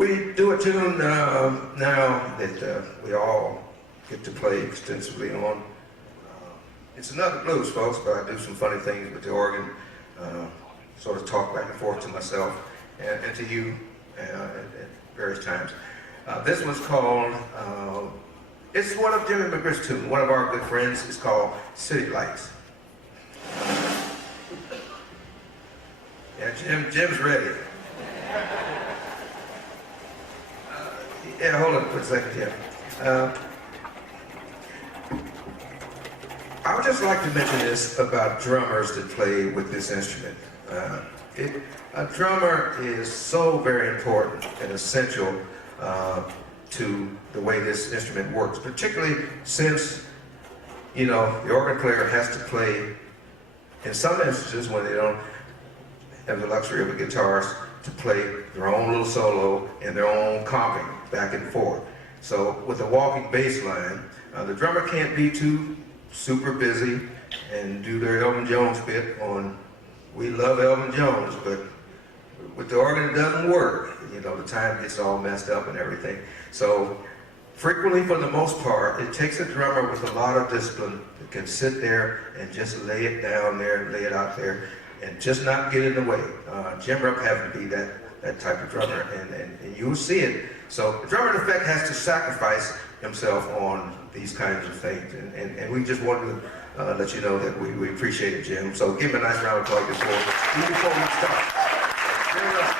We do a tune now that we all get to play extensively on. It's another blues, folks, but I do some funny things with the organ, sort of talk back and forth to myself and to you at various times. This one's called, it's one of Jimmy McGriff's tunes. One of our good friends is called City Lights. Yeah, Jim's ready. Yeah, hold on for a second here. I would just like to mention this about drummers that play with this instrument. A drummer is so very important and essential to the way this instrument works, particularly since, you know, the organ player has to play, in some instances when they don't have the luxury of a guitarist, to play their own little solo and their own comping back and forth. So with a walking bass line, the drummer can't be too super busy and do their Elvin Jones bit on, we love Elvin Jones, but with the organ it doesn't work. You know, the time gets all messed up and everything. So frequently, for the most part, it takes a drummer with a lot of discipline that can sit there and just lay it down there, lay it out there, and just not get in the way. Jim Rupp happened to be that type of drummer, and you'll see it. So the drummer, in effect, has to sacrifice himself on these kinds of things, and we just wanted to let you know that we appreciate it, Jim. So give him a nice round of applause before we start. Jim Rupp.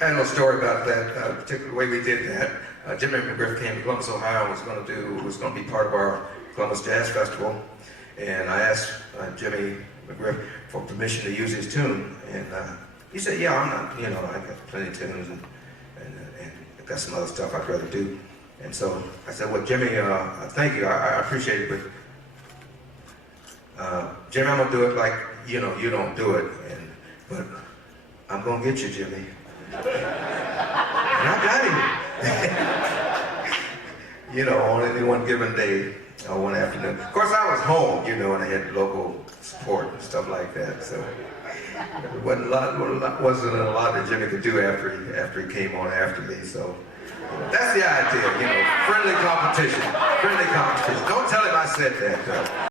I had a little story about that particular way we did that. Jimmy McGriff came to Columbus, Ohio, and was going to be part of our Columbus Jazz Festival. And I asked Jimmy McGriff for permission to use his tune, and he said, "Yeah, I'm not, I got plenty of tunes, and I got some other stuff I'd rather do." And so I said, "Well, Jimmy, thank you. I appreciate it, but Jimmy, I'm gonna do it like you don't do it, but I'm gonna get you, Jimmy." And I got him. On any one given day, or one afternoon. Of course, I was home, and I had local support and stuff like that. So it wasn't a lot that Jimmy could do after he came on after me. So that's the idea, friendly competition. Friendly competition. Don't tell him I said that, though.